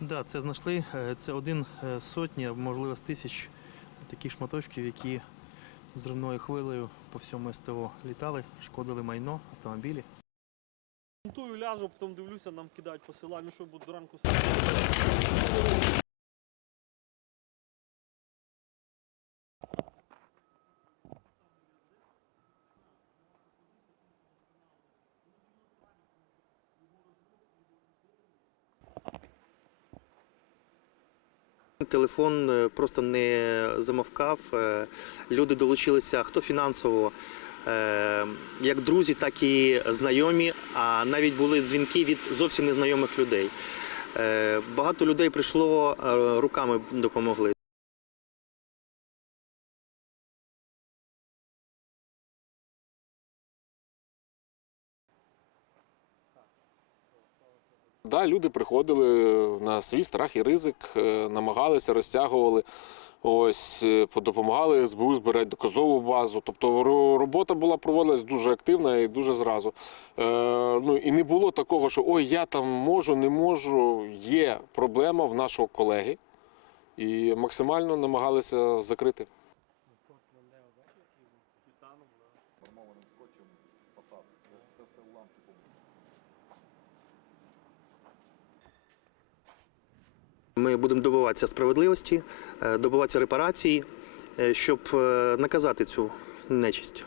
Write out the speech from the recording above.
Да, це знайшли. Е, Це один е, сотні, можливо з тисяч таких шматочків, які зривною хвилею по всьому СТО літали, шкодили майно, автомобілі. Монтую, ляжу, потім дивлюся, нам кидають посилання, що буду до ранку. Телефон е, просто не замовкав. е, Люди долучилися хто фінансово, е, як друзі, так і знайомі. А навіть були дзвінки від зовсім незнайомих людей. Багато людей прийшло руками допомогли. Да, люди приходили на свій страх і ризик, е, намагалися, розтягували. Ось е, допомагали СБУ збирати доказову базу. Тобто робота була проводилась дуже активна і дуже зразу. Е, ну і не було такого, що ой, я там можу, не можу. Є проблема в нашого колеги, і максимально намагалися закрити. Ми будемо добиватися справедливості, е, добиватися репарації, е, щоб е, наказати цю нечисть.